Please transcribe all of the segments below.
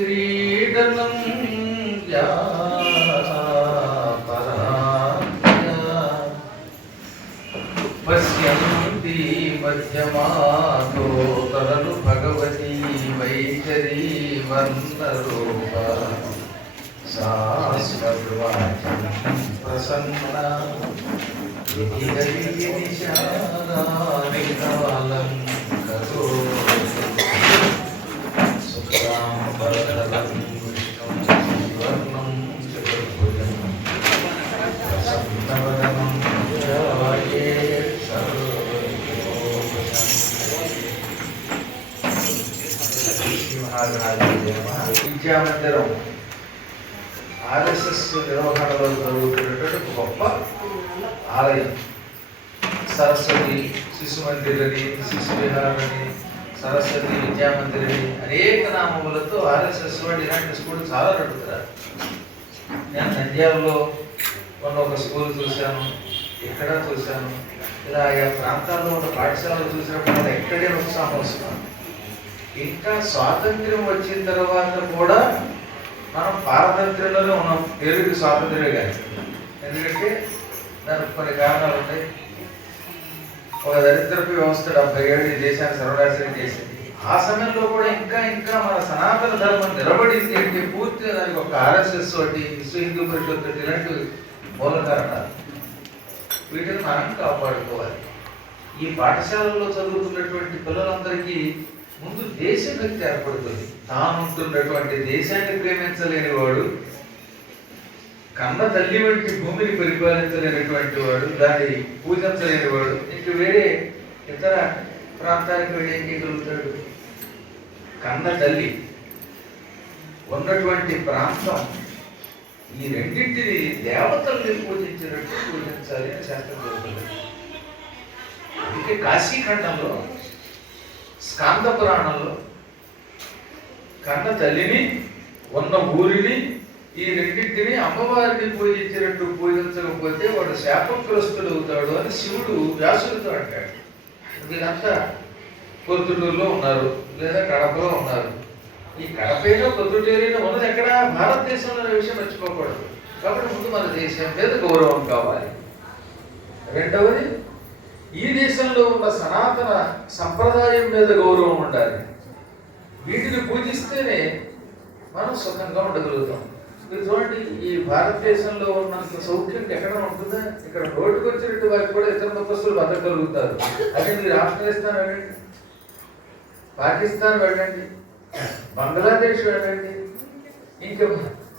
క్రీడనం పశ్యంతి మధ్యమాతో తరలు భగవతి వైఖరి వర్ణరూప. శాశ్వతవాచం ప్రసన్న. విధిగలిగినిశాదానికాలం కరోతి విద్యామందిరం. ఆర్ఎస్ఎస్ నిర్వహణలో జరుగుతున్నటువంటి ఒక గొప్ప ఆలయం. సరస్వతి శిశు మందిరని శిశు విహారని సరస్వతి విద్యామందిరి అనేక నామములతో ఆర్ఎస్ఎస్ వాళ్ళు ఇలాంటి స్కూల్ చాలా నడుపుతారు నేను నంద్యాలలో ఉన్న ఒక స్కూల్ చూశాను ఇక్కడ చూశాను. ఇలా ఆయా ప్రాంతాల్లో ఉన్న పాఠశాలలు చూసినప్పుడు ఎక్కడే ఉత్సాహం వస్తున్నాను ఇంకా స్వాతంత్ర్యం వచ్చిన తర్వాత కూడా మనం పారతంత్రంలోనే ఉన్నాం. పేరుకి స్వాతంత్రమే కానీ ఎందుకంటే దానికి కొన్ని కారణాలు ఉంటాయి. ఒక దరిద్రపు వ్యవస్థ డెబ్బై ఏడు దేశాన్ని సర్వనాశనం చేసింది. ఆ సమయంలో కూడా ఇంకా ఇంకా మన సనాతన ధర్మం నిలబడింది అంటే పూర్తిగా దానికి ఒక ఆర్ఎస్ఎస్ ఒకటి విశ్వ హిందూ పరిషత్ ఒకటి ఇలాంటి మూల కారణాలు వీటిని మనం కాపాడుకోవాలి. ఈ పాఠశాలలో చదువుతున్నటువంటి పిల్లలందరికీ ముందు దేశభక్తి ఏర్పడుతుంది. తానుంటున్నటువంటి దేశాన్ని ప్రేమించలేని వాడు కన్న తల్లి వంటి భూమిని పరిపాలించలేనటువంటి వాడు దాన్ని పూజించలేని వాడు ఇటు వేరే ఇతర ప్రాంతానికి వెళ్ళి ఏం చేయగలుగుతాడు? కన్న తల్లి. ఉన్నటువంటి ప్రాంతం ఈ రెండింటిని దేవతల్ని పూజించినట్టు పూజించాలి అని శాస్త్రం చెబుతుంది. అందుకే కాశీఖండంలో స్కాంద పురాణంలో కన్న తల్లిని ఉన్న ఊరిని ఈ రెండింటిని అమ్మవారిని పూజించినట్టు పూజించకపోతే వాడు శాపగ్రస్తుడు అవుతాడు అని శివుడు వ్యాసుడితో అంటాడు. వీరంతా పొద్దుటూరులో ఉన్నారు లేదా కడపలో ఉన్నారు. ఈ కడపైన పొద్దుటూరులో ఉన్నది ఎక్కడ? భారతదేశంలో విషయం మర్చిపోకూడదు. కాబట్టి ముందు మన దేశం మీద గౌరవం కావాలి. రెండవది ఈ దేశంలో ఉన్న సనాతన సంప్రదాయం మీద గౌరవం ఉండాలి. వీటిని పూజిస్తేనే మనం సుఖంగా ఉండగలుగుతాం. మీరు చూడండి ఈ భారతదేశంలో ఉన్నంత సౌఖ్యం ఎక్కడ ఉంటుందా? ఇక్కడ రోడ్డుకు వచ్చినట్టు వారికి కూడా ఇతర ముఖస్తులు బతకగలుగుతారు. అదే మీరు ఆఫ్ఘనిస్తాన్ వెళ్ళండి. పాకిస్తాన్ వెళ్ళండి. బంగ్లాదేశ్ వెళ్ళండి. ఇంకా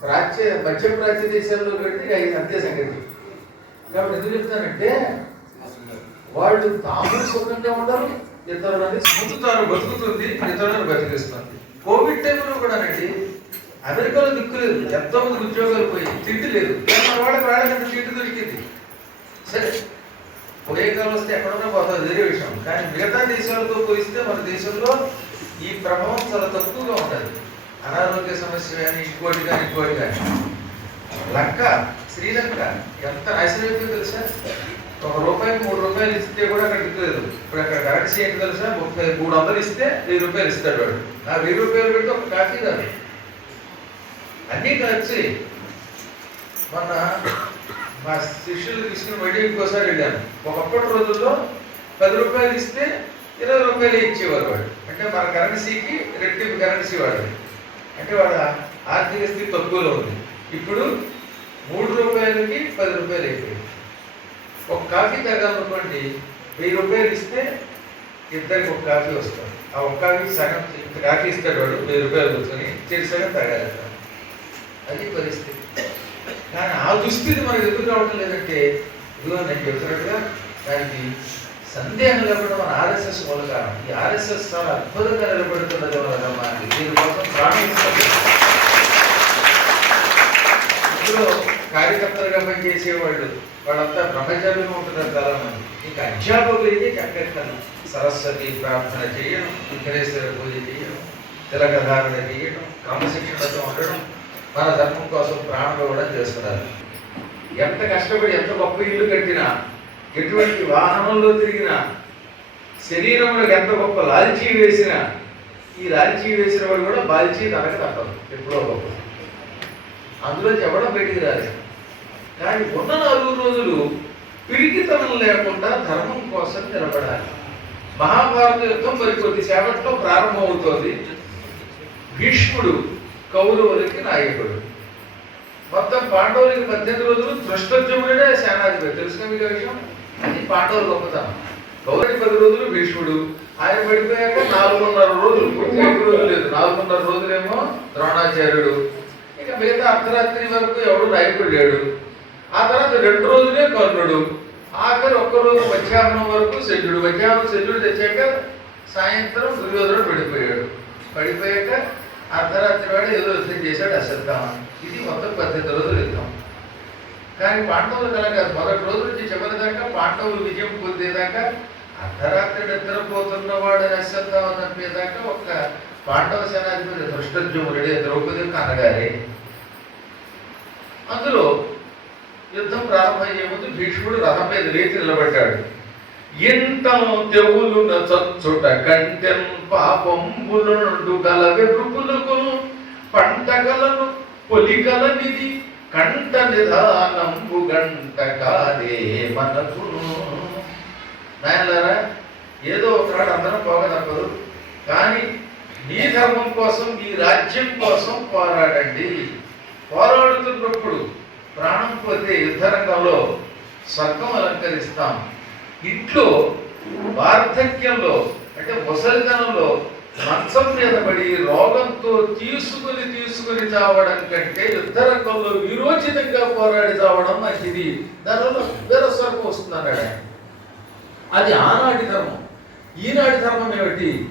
ప్రాచ్య మధ్య ప్రాచ్య దేశాల్లో వెళ్ళి అవి అంతే సంగతి. కాబట్టి ఎందుకు చెప్తానంటే వాళ్ళు తాము సుఖంగా ఉండరు ఇతరులని తాను బతుకుతుంది ఇతరులను బతికిస్తుంది. కోవిడ్ టైంలో కూడానండి అమెరికాలో దిక్కు లేదు. ఎంతో మంది ఉద్యోగాలు పోయి తిండి లేదు. మన వాళ్ళకి రాళ్ళకంటే తిండి దొరికింది? సరే పోయే కాలం వస్తే ఎక్కడన్నా పోతుంది వేరే విషయం. కానీ మిగతా దేశాలతో పోలిస్తే మన దేశంలో ఈ ప్రభావం చాలా తక్కువగా ఉంటుంది. అనారోగ్య సమస్య కానీ ఇంకోటి కానీ ఇంకోటి కానీ లంక శ్రీలంక ఎంత నాశనం తెలుసా? ఒక రూపాయి మూడు రూపాయలు ఇస్తే కూడా అక్కడ ఇవ్వలేదు ఇప్పుడు అక్కడ కరెన్సీ ఏంటి తెలుసా? ముప్పై మూడు వందలు ఇస్తే వెయ్యి రూపాయలు ఇస్తాడు వాడు. ఆ వెయ్యి రూపాయలు పెడితే ఒక కాఫీ కాదు అన్నీ ఖర్చు మొన్న మా శిష్యులు తీసుకుని మళ్ళీ ఇంకోసారి వెళ్ళాను. ఒకప్పటి రోజుల్లో పది రూపాయలు ఇస్తే ఇరవై రూపాయలు ఇచ్చేవారు వాడు అంటే మన కరెన్సీకి రెట్టింపు కరెన్సీ వాడు అంటే వాళ్ళ ఆర్థిక స్థితి తక్కువలో ఉంది. ఇప్పుడు మూడు రూపాయలకి పది రూపాయలు అయిపోయింది. ఒక కాఫీ తాగాలనుకోండి వెయ్యి రూపాయలు ఇస్తే ఇద్దరికి ఒక కాఫీ వస్తుంది. ఆ ఒక్క కాఫీ సగం కాఫీ ఇస్తాడు వాడు వెయ్యి రూపాయలు కూర్చొని చెడు సగం తాగాలి. అది పరిస్థితి. కానీ ఆ దుస్థితి మనకు ఎదురు రావడం లేదంటే ఇదిగో నేను చెప్తున్నట్టుగా దానికి సందేహం లేకుండా మన ఆర్ఎస్ఎస్ మూల కారణం ఈ ఆర్ఎస్ఎస్ చాలా అద్భుతంగా నిలబడుతున్నది మన ధర్మానికి దీనికోసం ప్రాణం ఇందులో కార్యకర్తలుగా పనిచేసే వాళ్ళు వాళ్ళంతా బ్రహ్మచారులుగా ఉంటున్నారు చాలా మంది ఇక అధ్యాపకులు అయితే చక్కగా సరస్వతి ప్రార్థన చేయడం విఘ్నేశ్వర పూజ చేయడం తిలకధారణ చేయడం క్రమశిక్షణతో ఉండడం మన ధర్మం కోసం ప్రాణం కూడా చేస్తున్నారు. ఎంత కష్టపడి ఎంత గొప్ప ఇల్లు కట్టినా ఎటువంటి వాహనంలో తిరిగినా శరీరంలో ఎంత గొప్ప లాల్చీ వేసినా ఈ లాల్చీ వేసిన వాడు కూడా బాల్చీ తనకు తప్పదు ఎప్పుడో గొప్ప. అందులో చెప్పడం బయటికి రాలేదు. కానీ ఉన్న నాలుగు రోజులు పిరికితనం లేకుండా ధర్మం కోసం నిలబడాలి. మహాభారత యుద్ధం మరి కొద్ది సేపట్లో ప్రారంభమవుతోంది. భీష్ముడు కౌరవులకి నాయకుడు. మొత్తం పాండవులకి పద్దెనిమిది రోజులు దృష్టోద్యముడే సేనాధిపతి. తెలుసుగా మీకు విషయం? అది పాండవుల గొప్పతనం. కౌరవుడి పది రోజులు భీష్ముడు. ఆయన పడిపోయాక నాలుగున్నర రోజులు. ఎక్కువ రోజులు లేదు. నాలుగున్నర రోజులేమో ద్రోణాచార్యుడు. ఇక మిగతా అర్ధరాత్రి వరకు ఎవడు నాయకుడు లేడు. ఆ తర్వాత రెండు రోజులే కర్ణుడు. ఆఖరి ఒక్క రోజు మధ్యాహ్నం వరకు శల్యుడు మధ్యాహ్నం శల్యుడు తెచ్చాక సాయంత్రం దుర్యోధనుడు పడిపోయాడు. పడిపోయాక అర్ధరాత్రి వాడు ఏదో యుద్ధం చేశాడు అశ్వత్థామ ఇది మొత్తం పద్దెనిమిది రోజులు యుద్ధం కానీ పాండవులు కల కాదు మొదటి రోజు నుంచి చివరి దాకా పాండవులు విజయం పొందేదాకా అర్ధరాత్రి నిద్రపోతున్న వాడని అశ్వత్థామ చంపేదాకా ఒక్క పాండవ సేనాధిపతి దృష్టజ్యుముడే ద్రౌపది కనగారే అందులో యుద్ధం ప్రారంభమయ్యే ముందు భీష్ముడు రథం మీద లేచి నిలబడ్డాడు. ఎంత తెవులు చచ్చుట కంటెం పాపంబులు నుండు గల వెరుపులకు పంటగలను పొలిగలనిది కంట నిధానంబు గంట కాదే మనకు నాయనలారా ఏదో ఒకనాడు అందరం పోక తప్పదు కానీ నీ ధర్మం కోసం ఈ రాజ్యం కోసం పోరాడండి. పోరాడుతున్నప్పుడు ప్రాణం పోతే యుద్ధరంగంలో స్వర్గం అలంకరిస్తాం. ఇంట్లో వార్ధక్యంలో అంటే ముసలితనంలో మంచం మీద పడి రోగంతో తీసుకుని తీసుకుని చావడం కంటే యుద్ధరంగంలో విరోచితంగా పోరాడి చావడం మంచిది. దానివల్ల వేరే స్వర్గం వస్తుంది ఆయన. అది ఆనాటి ధర్మం. ఈనాటి ధర్మం ఏమిటి?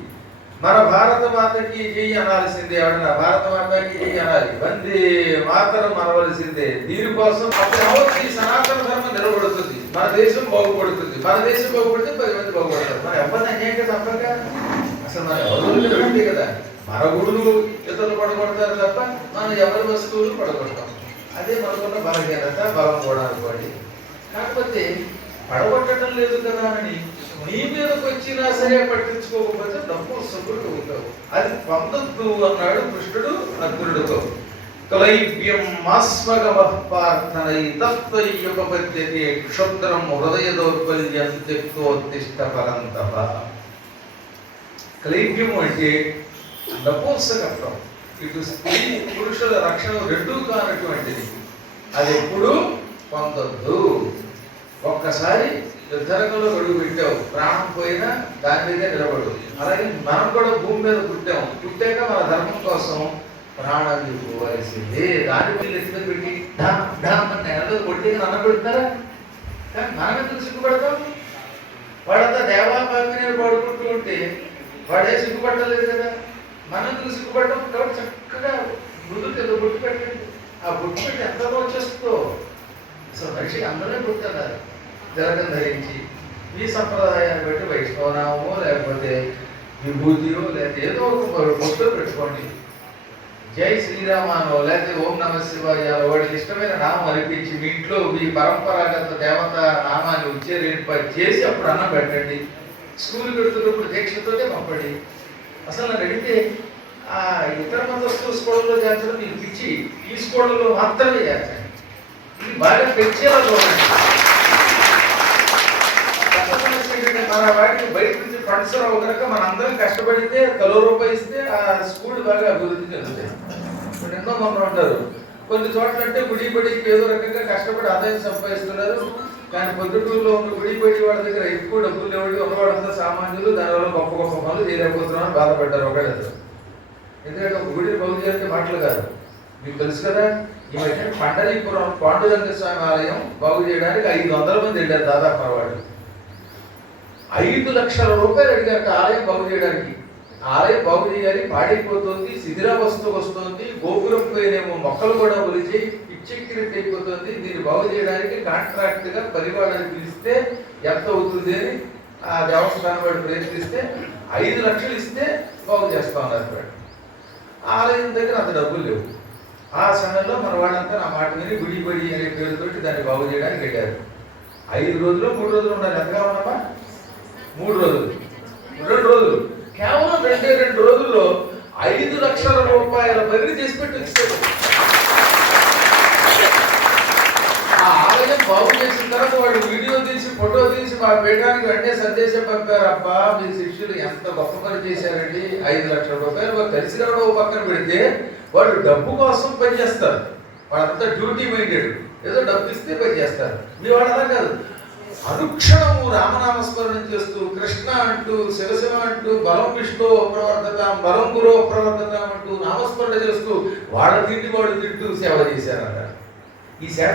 మన భారత మాతకి చెయ్యి అనాల్సిందే ఎవడన్నా భారత మాతకి చెయ్యి అనాలి. వందే మాతరం అనవలసిందే దీనికోసం అప్పుడు ఈ సనాతన ధర్మం నిలబడుతుంది. మన దేశం బాగుపడుతుంది. మన దేశం బాగుపడితే పది మంది బాగుపడతారు. మన ఎవరు అన్యాయంగా తప్పక అసలు మన ఎవరు కదా? మన గుడులు ఇతరులు పడగొడతారు తప్ప మనం ఎవరి వస్తువులు పడగొడతాం. అదే మనకున్న బలహీనత బలం కూడా అనుకోండి. కాకపోతే పడగొట్టడం లేదు కదా అని నీ మీదకి వచ్చినా సరే పట్టించుకోకపోతే డబ్బు సభ్యుడు అవుతావు అది పొందద్దు అన్నాడు కృష్ణుడు అర్జునుడితో. క్లైవ్యం మాస్మగమ ప్రార్థనై తత్వయుపపద్యతే క్షుద్రం హృదయ దౌర్బల్యం త్యక్తోత్తిష్ట పరంతప క్లైవ్యం అంటే నపూంసకత్వం ఇటు స్త్రీ పురుషుల రక్షణ రెండూ కానటువంటిది అది ఎప్పుడు పొందొద్దు ఒక్కసారి యుద్ధరంగంలో గడువు పెట్టావు. ప్రాణం పోయినా దాని మీదే నిలబడు. అలాగే మనం కూడా భూమి మీద పుట్టాము పుట్టాక మన ధర్మం కోసం ప్రాణం పోవాల్సిందే దాని మీద ఎత్తి పెట్టి ఢామ్ ఢామ్ అని నెలలో కొట్టి నన్న పెడతారా కానీ మనం ఎందుకు సిగ్గుపడతాం? వాడంతా దేవాపాపి నేను పడుకుంటూ ఉంటే వాడే సిగ్గుపడలేదు కదా. మనం ఎందుకు సిగ్గుపడటం కాబట్టి చక్కగా మృదుకు ఏదో బొట్టు పెట్టండి. ఆ బొట్టు పెట్టి ఎంత వచ్చేస్తుందో అసలు మనిషి అందరూ పుట్టారు జరగం ధరించి ఈ సంప్రదాయాన్ని బట్టి వైష్ణవనామో లేకపోతే విభూతియో లేకపోతే ఏదో ఒక బొట్టు పెట్టుకోండి. జై శ్రీరామానో లేకపోతే ఓం నమ శివాయ వాడికి ఇష్టమైన నామం అనిపించి మీ ఇంట్లో మీ పరంపరాగత దేవత నామాన్ని ఉచ్చేరేపై చేసి అప్పుడు అన్నం పెట్టండి. స్కూల్ పెడుతున్నప్పుడు దీక్షతోనే పంపండి. అసలు నన్ను అడిగితే ఆ ఇతర మతస్థు స్కూళ్ళలో చేర్చడం మీకు పిచ్చి. ఈ స్కూళ్ళలో మాత్రమే చేర్చండి. ఇది బాగా పెంచేలా చూడండి. మన వాటికి బయట పరిసరం ఫండ్స్ రావు మన అందరం కష్టపడితే తలో రూపాయి ఇస్తే ఆ స్కూల్ బాగా అభివృద్ధి చెందుతాయి. ఇప్పుడు ఎన్నో మంది ఉంటారు. కొన్ని చోట్ల అంటే గుడి బడికి ఏదో రకంగా కష్టపడి ఆదాయం సంపాదిస్తున్నారు. కానీ పొద్దుటూరులో ఉన్న గుడి బడి వాళ్ళ దగ్గర ఎక్కువ డబ్బులు లేవడి ఉన్నవాళ్ళంతా సామాన్యులు దానివల్ల గొప్ప గొప్ప పనులు చేయలేకపోతున్నారని బాధపడ్డారు ఒకళ్ళు ఎందుకంటే ఒక గుడి బాగు చేసే మాటలు కాదు. మీకు తెలుసు కదా ఈ మధ్య పండరీపురం పాండురంగ స్వామి ఆలయం బాగు చేయడానికి ఐదు వందల మంది వెళ్ళారు దాదాపు పర్వాడు ఐదు లక్షల రూపాయలు అడిగారు ఆలయం బాగు చేయడానికి. ఆలయం బాగు చేయాలి పాడైపోతుంది శిథిరావస్థ వస్తుంది గోపురం పోయినేమో మొక్కలు కూడా ఒలిచి పిచ్చెక్కినట్టు అయిపోతుంది. దీన్ని బాగు చేయడానికి కాంట్రాక్ట్గా గా పిలిస్తే ఎంత అవుతుంది అని ఆ దేవస్థానం వాడు ప్రయత్నిస్తే ఐదు లక్షలు ఇస్తే బాగు చేస్తా ఉన్నారు వాడు. ఆలయం దగ్గర అంత డబ్బులు లేవు. ఆ సమయంలో మన వాళ్ళంతా నా మాట విని గుడి బడి అనే పేరుతోటి దాన్ని బాగు చేయడానికి వెళ్ళారు. ఐదు రోజులు మూడు రోజులు ఉన్నారు ఎంతగా ఉన్నామా? మూడు రోజులు. రెండు రోజులు. కేవలం రెండే రెండు రోజుల్లో ఐదు లక్షల రూపాయల బదిలీ చేసి పెట్టి వచ్చాడు ఆ ఆలయం బాగు చేసిన తర్వాత వాడు వీడియో తీసి ఫోటో తీసి మా పీఠానికి వెంటనే సందేశం పంపారు. అబ్బా మీ శిష్యులు ఎంత గొప్ప పని చేశారండి. ఐదు లక్షల రూపాయలు వారు కలిసి రావడం పక్కన పెడితే వాళ్ళు డబ్బు కోసం పనిచేస్తారు. వాళ్ళంతా డ్యూటీ మైండెడ్. ఏదో డబ్బు ఇస్తే పని చేస్తారు మీ వాళ్ళు అలా కాదు. అనుక్షణము రామనామస్మరణం చేస్తూ కృష్ణ అంటూ శివశివ అంటూ బలం విష్ణు అప్రవర్తతాం బలం గురు అప్రవర్తతాం అంటూ నామస్మరణ చేస్తూ వాళ్ళ తిండి వాళ్ళు తింటూ సేవ చేశారట. ఈ సేవ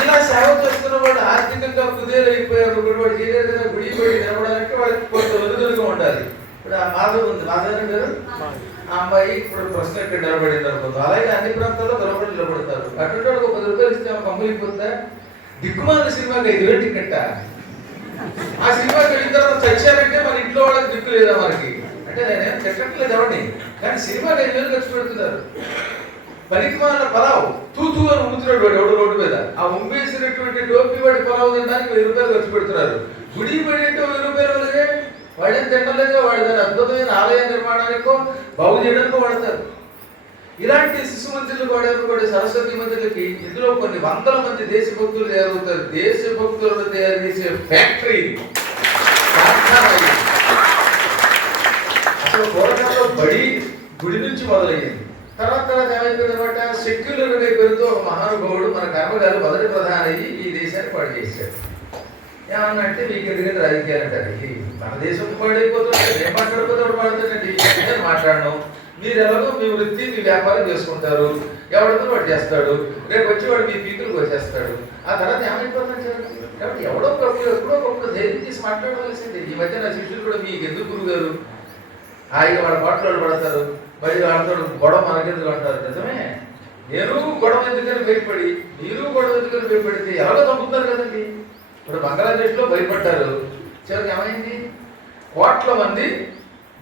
ఇలా సేవ చేస్తున్న వాళ్ళు ఆర్థికంగా కుదేలైపోయారు ఇప్పుడు వాడు చేయలేదు కదా గుడి పడి నిలబడాలంటే వాడికి కొంత వెలుగులుగా ఉండాలి. ఇప్పుడు ఆ మాధవ్ ఉంది. మాధవ్ గారు? ఆ అమ్మాయి ఇప్పుడు ప్రశ్న ఇక్కడ నిలబడింది అనుకుందాం అలాగే అన్ని ప్రాంతాల్లో నిలబడి నిలబడతారు. అటువంటి ఒక పది రూపాయలు ఇస్తే ఆమె కమ్ములిపోతుందా దిక్కుమాల సినిమాకి ఐదు వేలు టికెట్. ఆ సినిమాకి వెళ్ళిన తర్వాత చచ్చారంటే మన ఇంట్లో వాళ్ళకి దిక్కు లేదా మనకి? అంటే నేనేం తిట్టట్లేదు ఎవరిని? కానీ సినిమాకి ఐదు వేలు ఖర్చు పెడుతున్నారు. పనికిమాల పలావ్ తూతూ అని ఊతున్నాడు వాడు ఎవడు రోడ్డు మీద. ఆ ఉంబేసినటువంటి టోపీ వాడి పలావ్ తినడానికి వెయ్యి రూపాయలు ఖర్చు పెడుతున్నారు. గుడి పడేంటే వెయ్యి రూపాయలు వాడేం తినలేదు వాడి దాని అద్భుతమైన ఆలయ నిర్మాణానికో బాగు చేయడానికో వాడతారు. ఇలాంటి శిశు మంత్రులు వాడారు కూడా సరస్వతి మంత్రులకి ఇందులో కొన్ని వందల మంది దేశభక్తులు తయారవుతారు. దేశభక్తులను తయారు చేసే ఫ్యాక్టరీ. అసలు పూర్వకాలంలో బడి గుడి నుంచి మొదలయ్యింది. తర్వాత తర్వాత ఏమైపోయింది అనమాట సెక్యులర్ అనే పేరుతో ఒక మహానుభావుడు మన కర్మగారు మొదటి ప్రధాని ఈ దేశాన్ని పాడు చేశాడు. ఏమన్నా అంటే మీకు ఎందుకంటే రాజకీయాలు మన దేశం పాడైపోతుంటే నేను మాట్లాడిపోతే వాడు నేను మాట్లాడను? మీరు ఎలాగో మీ వృత్తి మీ వ్యాపారం చేసుకుంటారు. ఎవరితో వాడు చేస్తాడు. రేపు వచ్చి వాడు మీ పీకులకు వచ్చేస్తాడు. ఆ తర్వాత ఏమైపోతుంది కాబట్టి ఎవడో ఒకప్పుడు ఎప్పుడో ఒకప్పుడు ధైర్యం తీసి మాట్లాడవలసింది ఈ మధ్య నా శిష్యులు కూడా మీకు ఎందుకు గురుగారు? హాయిగా వాళ్ళ పాటలు పడతారు. మరి వాళ్ళతో గొడవ మనకెందుకు అంటారు. నిజమే? నేను గొడవ ఎందుకని భయపడి మీరు గొడవ ఎందుకని భయపడితే ఎవరో తగ్గుతారు కదండి? ఇప్పుడు బంగ్లాదేశ్లో భయపడ్డారు. చివరికి ఏమైంది? కోట్ల మంది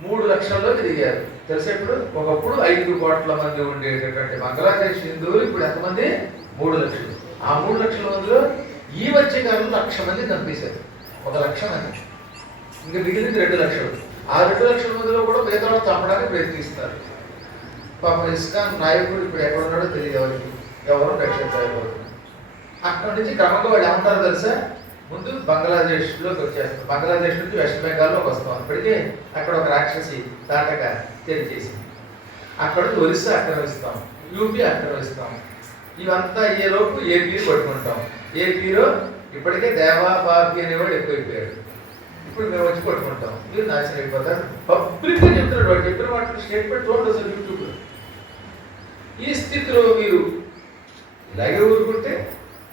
మూడు లక్షల్లో తిరిగారు. తెలిసే ఇప్పుడు? ఒకప్పుడు ఐదు కోట్ల మంది ఉండేటటువంటి బంగ్లాదేశ్ హిందువులు ఇప్పుడు ఎంతమంది? మూడు లక్షలు. ఆ మూడు లక్షల మందిలో ఈ వచ్చే కాలంలో లక్ష మంది చంపేశారు ఒక లక్ష మంది. ఇంకా మిగిలింది రెండు లక్షలు. ఆ రెండు లక్షల మందిలో కూడా పేదవాళ్ళు చంపడానికి ప్రయత్నిస్తారు. పాప ఇస్కాన్ నాయకుడు ఇప్పుడు ఎక్కడ ఉన్నాడో తెలియదు ఎవరికి. ఎవరు రక్షించలేకపోతున్నారు. అక్కడి నుంచి క్రమంగా వాళ్ళు ఏమంటారు తెలుసా? ముందు బంగ్లాదేశ్లోకి వచ్చేస్తాం బంగ్లాదేశ్ నుంచి వెస్ట్ బెంగాల్లోకి వస్తాం అప్పటికే అక్కడ ఒక రాక్షసి దాటక తెలియజేసింది అక్కడ ఒరిస్సా ఆక్రమిస్తాం యూపీ ఆక్రమిస్తాం ఇవంతా అయ్యేలోపు ఏపీ పట్టుకుంటాం. ఏపీలో ఇప్పటికే దేవా బాబీ అనేవాడు ఎక్కువైపోయాడు. ఇప్పుడు మేము వచ్చి పట్టుకుంటాం. మీరు నాశనం అయిపోతారు. పబ్లిక్ చెప్తున్నాడు వాడు చెప్పిన వాటిని స్టేట్మెంట్ చూడండి అసలు యూట్యూబ్లో. ఈ స్థితిలో మీరు ఇలాగే ఊరుకుంటే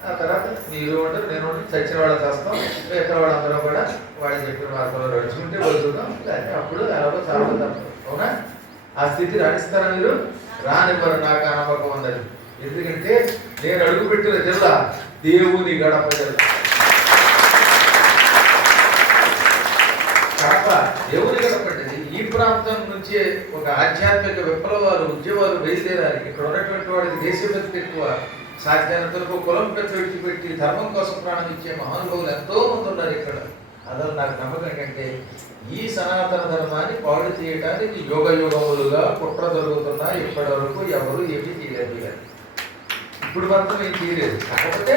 ఆ తర్వాత మీరు ఉంటారు నేను ఉంటాను చచ్చిన వాళ్ళని చేస్తాం. ఎక్కడ వాళ్ళందరూ కూడా వాళ్ళు చెప్పిన మార్గంలో నడుచుకుంటే వెళ్తున్నాం అప్పుడు ఎలాగో చాలా అవునా? ఆ స్థితి రాణిస్తారా మీరు? రానివ్వరు నాకు ఆ ఉందని. ఎందుకంటే నేను అడుగుపెట్టిన జిల్లా దేవుని గడప జిల్లా. కడప దేవుని గడపండి ఈ ప్రాంతం నుంచే ఒక ఆధ్యాత్మిక విప్లవాలు ఉద్యమాలు బయలుదేరాలి ఇక్కడ ఉన్నటువంటి వాడికి దేశభక్తి ఎక్కువ. సాధ్యతలకు కులం పెట్టి ధర్మం కోసం ప్రాణం ఇచ్చే మహానుభావులు ఎంతో మంది ఉన్నారు ఇక్కడ. అసలు నాకు నమ్మకం ఏంటంటే ఈ సనాతన ధర్మాన్ని పాడు చేయడానికి యోగ యోగములుగా కుట్ర జరుగుతున్నా ఇప్పటి వరకు ఎవరు ఏమి చేయలేదు ఇప్పుడు మాత్రం ఏం చేయలేదు. కాకపోతే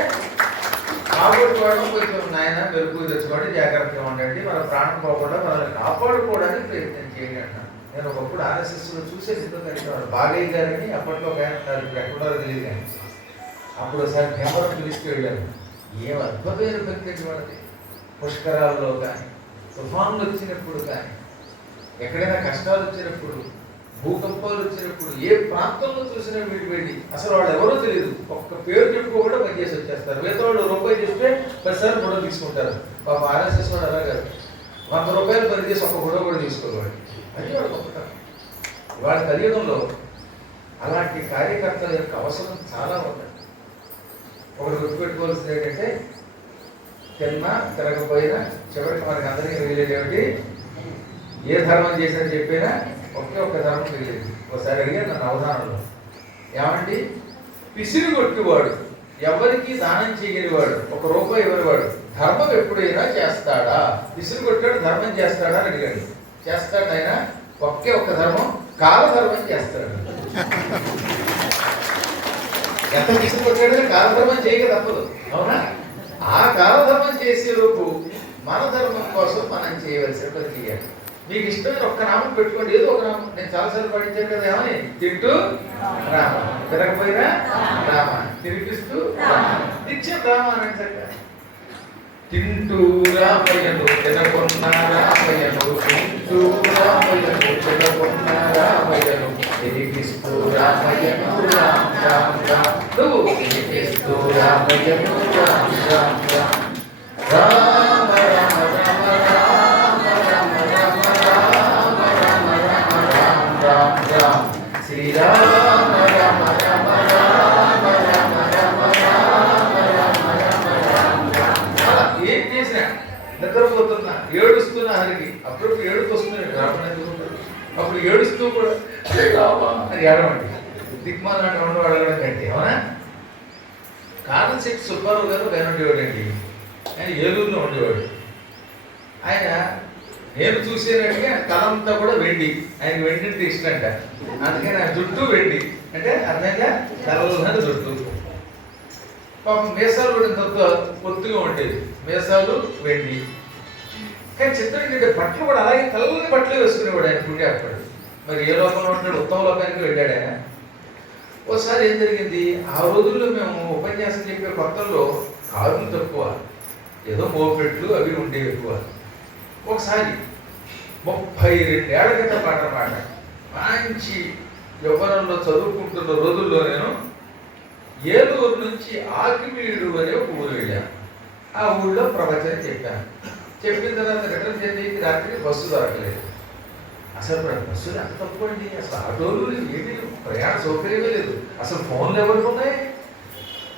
కాపాడుకోవడం కొంచెం నాయన మెరుపు తెచ్చుకోండి జాగ్రత్తగా ఉండండి మన ప్రాణం పోకుండా మనల్ని కాపాడుకోవడానికి ప్రయత్నం చేయండి అన్న నేను ఒకప్పుడు ఆర్ఎస్ఎస్లో చూసే సిద్ధం వాళ్ళు బాగయ్య గారిని అప్పట్లో ఒక ఆయన ఇప్పుడు ఎక్కడున్నారో తెలియదు కానీ. అప్పుడు ఒకసారి భీమవరం తీసుకెళ్ళారు వెళ్ళాను. ఏం అద్భుతమైన భక్తి వాళ్ళది పుష్కరాల్లో కానీ తుఫాన్లు వచ్చినప్పుడు కానీ ఎక్కడైనా కష్టాలు వచ్చినప్పుడు భూకంపాలు వచ్చినప్పుడు ఏ ప్రాంతంలో చూసినా వీడి వెళ్ళి అసలు వాళ్ళు ఎవరో తెలియదు. ఒక్క పేరు చెప్పుకోకుండా పనిచేసి వచ్చేస్తారు. మిగతా వాళ్ళు రూపాయి చూస్తే పదిసార్లు గొడవ తీసుకుంటారు. పాప ఆర్ఎస్ఎస్ వాడు అలా కాదు. వంద రూపాయలు పని చేసి ఒక్క గొడవ కూడా తీసుకోవాలి అది వాడు గొప్పతనం వాళ్ళ కలియుగంలో అలాంటి కార్యకర్తల యొక్క అవసరం చాలా ఉంది ఒకటి గుర్తుపెట్టుకోవాల్సింది ఏంటంటే తిన్నా తిరగపోయినా చివరికి మనకి అందరికీ మిగిలేదు ఏమిటి? ఏ ధర్మం చేసినా చెప్పినా ఒకే ఒక్క ధర్మం మిగిలేదు. ఒకసారి అడిగారు నన్ను అవధానంలో. ఏమండి? పిసిరి కొట్టువాడు. ఎవరికి దానం చేయనివాడు. ఒక రూపాయి ఇవ్వనివాడు. ధర్మం ఎప్పుడైనా చేస్తాడా? విసురు కొట్టాడు ధర్మం చేస్తాడా అని అడిగాడు. చేస్తాడు ఆయన ఒకే ఒక్క ధర్మం కాలధర్మం చేస్తాడు. ఎంత విసురు కాలధర్మం చేయక తప్పదు అవునా? ఆ కాలధర్మం చేసేలోపు మన ధర్మం కోసం మనం చేయవలసిన పని చేయాలి మీకు ఇష్టమైన ఒక్క నామం పెట్టుకోండి ఏదో ఒక నామం. నేను చాలాసార్లు పఠించాను కదా ఏమని? తింటూ రామ. తిరగపోయినా రామ. తినిపిస్తూ రామ. నిత్యం రామ అని అంటారు తింటూ రామయ్యను తినకున్న రామయ్యను తింటూ రామయ్యను రామయ్యను నిద్రపోతున్నా ఏడుస్తున్నా హరికి అప్పుడప్పుడు ఏడుపు వస్తుంది రావడం అప్పుడు ఏడుస్తూ కూడా "హరే రామ" అని ఏడవండి అడగడం కంటే అవునా సుబ్బారావు గారు ఆయన ఉండేవాడు అండి ఆయన ఏలూరులో ఉండేవాడు ఆయన నేను చూసేటట్టుగా తలంతా కూడా వెండి ఆయన వెండి అంటే ఇష్టం అందుకని ఆయన జుట్టు వెండి అంటే అర్థంగా తలలో జుట్టు పాపం మేసాలు కూడా ఇంత పొత్తుగా ఉండేది మేసాలు వెండి కానీ చిత్రం బట్టలు కూడా అలాగే తెల్లని బట్టలు వేసుకునేవాడు ఆయన పుణ్య అప్పుడు మరి ఏ లోకంలో ఉంటాడు ఉత్తమ లోకానికి వెళ్ళాడు ఆయన. ఒకసారి ఏం జరిగింది? ఆ రోజుల్లో మేము ఉపన్యాసం చెప్పే కొత్తల్లో కారులు తక్కువ ఏదో మోపెట్లు అవి ఉండేవి ఎక్కువ ఒకసారి ముప్పై రెండేళ్ళ క్రితం పాట మాట మంచి యవ్వనంలో చదువుకుంటున్న రోజుల్లో నేను ఏలూరు నుంచి ఆకిమీడు అనే ఒక ఊరు వెళ్ళాను. ఆ ఊళ్ళో ప్రవచనం చెప్పాను. చెప్పిన తర్వాత రిటర్న్ చేయడానికి రాత్రి బస్సు దొరకలేదు. అసలు బస్సులు ఎంత తక్కువ అండి అసలు ఆటోలు ఏది ప్రయాణ సౌకర్యమే లేదు. అసలు ఫోన్లు ఎవరికి ఉన్నాయి?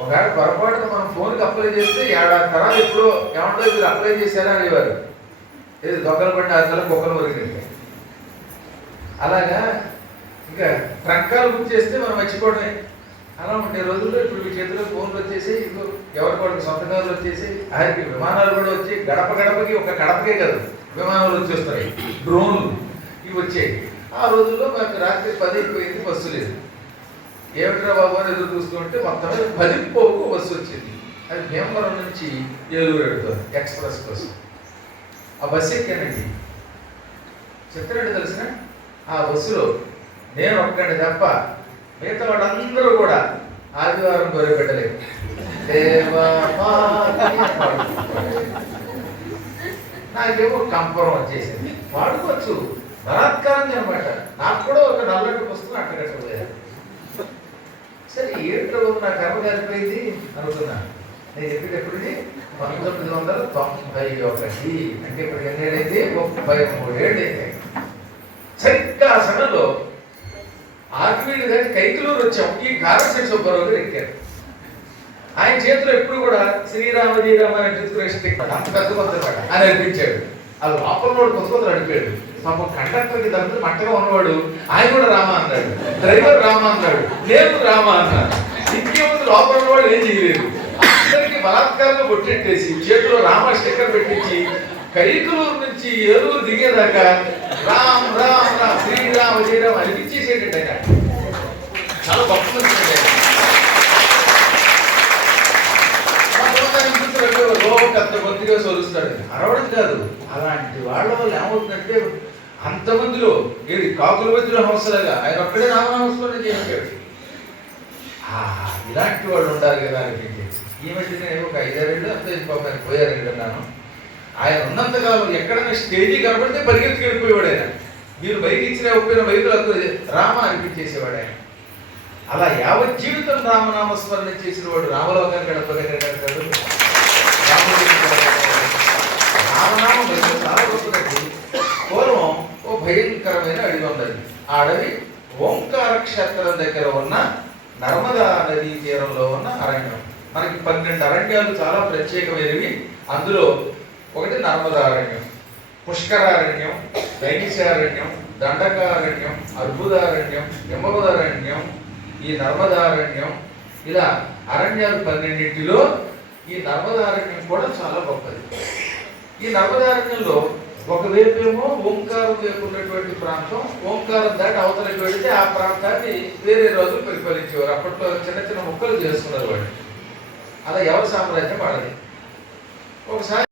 ఒకవేళ పొరపాటున మనం ఫోన్కి అప్లై చేస్తే ఏడాది తరాలు ఎప్పుడో ఏమంటో మీరు అప్లై చేశారా అనేవారు. ఏది దొంగలు పడిన ఆరు నెలలు కుక్కలు వరికింది అలాగా ఇంకా ట్రంకాలు బుక్ చేస్తే మనం మర్చిపోవడమే. అలా ఉండే రోజుల్లో ఇప్పుడు మీ చేతిలో ఫోన్లు వచ్చేసి ఇప్పుడు ఎవరికి వాళ్ళకి సొంత కార్లు వచ్చేసి ఆయనకి విమానాలు కూడా వచ్చి గడప గడపకి ఒక గడపకే కాదు విమానాలు వచ్చేస్తున్నాయి డ్రోన్లు. ఇవి వచ్చాయి ఆ రోజుల్లో మాకు రాత్రి పది అయిపోయింది బస్సు లేదు. ఏమిట్రా బాబు అని ఎదురు చూస్తుంటే మొత్తం పది పోకు బస్సు వచ్చింది. అది భీమవరం నుంచి ఏలూరు వెళ్తారు ఎక్స్ప్రెస్ బస్సు. ఆ బస్సు ఎక్కానండి. చెప్తానండి తెలిసిన? ఆ బస్సులో నేను ఒక్కడి తప్ప మిగతా వాళ్ళందరూ కూడా ఆదివారం గొర్రె పెట్టలేదు. నాకేమో కంపరం వచ్చేసింది. వాడుకోవచ్చు బలాత్కారం అనమాట నాకు కూడా ఒక నల్లటి పుస్తకం అట్టగట్టలేదు సరే ఏంటో నా కర్మ కాలిపోయింది అనుకున్నా. నేను చెప్పేది పంతొమ్మిది వందల తొంభై ఒకటి. అంటే ఇప్పుడు ఎన్నేళ్ళైంది ముప్పై మూడేళ్ళు అయితే. సరిగ్గా ఆ సమయంలో ఆర్మీలు కానీ కైకులూరు వచ్చాం. ఈ కారశేష సుబ్బారావు గారు ఎక్కారు. ఆయన చేతిలో ఎప్పుడు కూడా శ్రీరామ శ్రీరామ అని తీసుకుని అంత పెద్ద కొత్త ఆయన అని అనిపించాడు. ఆ లోపల వాడు కొత్త కొత్త అడిపాడు పాపం కండక్టర్కి దగ్గర మట్టగా ఉన్నవాడు ఆయన కూడా రామ అన్నాడు. డ్రైవర్ రామ అన్నాడు. నేను రామ అన్నాను. ఇంకేముంది లోపల ఉన్నవాడు ఏం చేయలేదు. అందరికి బలాత్కారంగా కొట్టెట్టేసి చేతిలో రామ స్టిక్కర్ పెట్టించి కైకులూరు నుంచి ఏలూరు దిగేదాకా రామ్ రామ్ రామ్ శ్రీరామ శ్రీరామ్ అనిపించేసేటండి ఆయన. చాలా గొప్ప చూస్తాడు ఓ పెద్ద కొద్దిగా సోలుస్తాడు. అరవడం కాదు. అలాంటి వాళ్ళ వల్ల ఏమవుతుందంటే అంతమందిలో ఏది కాకుల మధ్యలో హంసలాగా ఆయన ఒక్కడే నామనామస్మరణ చేశాడు ఇలాంటి వాళ్ళు ఉండాలి కదా అనిపించింది. ఈ మధ్య నేను ఒక ఐదారేళ్ళు అంతే పాపం ఆయన పోయారు అన్నాను. ఆయన ఉన్నంతకాలం ఎక్కడైనా స్టేజీ కనబడితే పరిగెత్తుకు వెళ్ళిపోయేవాడు ఆయన. మీరు బయట ఇచ్చిన ఒప్పిన? బయటకు రామ అనిపించేసేవాడు ఆయన. అలా యావత్ జీవితం రామనామస్మరణ చేసిన వాడు రామలోకానికి గడప దగ్గర కడతాడు రాముడికి గడప. రామనామం చాలా రోజులకి పూర్వం ఓ భయంకరమైన అడవి ఉన్నది ఆ అడవి ఓంకార క్షేత్రం దగ్గర ఉన్న నర్మదా నదీ తీరంలో ఉన్న అరణ్యం మనకి పన్నెండు అరణ్యాలు చాలా ప్రత్యేకమైనవి అందులో ఒకటి నర్మదా అరణ్యం పుష్కరారణ్యం దైనిశారణ్యం దండకారణ్యం అర్బుదారణ్యం యమబుదారణ్యం ఈ నర్మదారణ్యం ఇలా అరణ్యాలు పన్నెండింటిలో ఈ నర్మదారణ్యం కూడా చాలా గొప్పది. ఈ నర్మదారణ్యంలో ఒక వైపేమో ఓంకారం వైపు ఉన్నటువంటి ప్రాంతం ఓంకారం దాటి అవతలకి వెళితే ఆ ప్రాంతాన్ని వేరే రోజులు పరిపాలించేవారు. అప్పట్లో చిన్న చిన్న ముక్కలు చేసుకున్నారు వాళ్ళు అలా ఎవరి సామ్రాజ్యం వాళ్ళది? ఒకసారి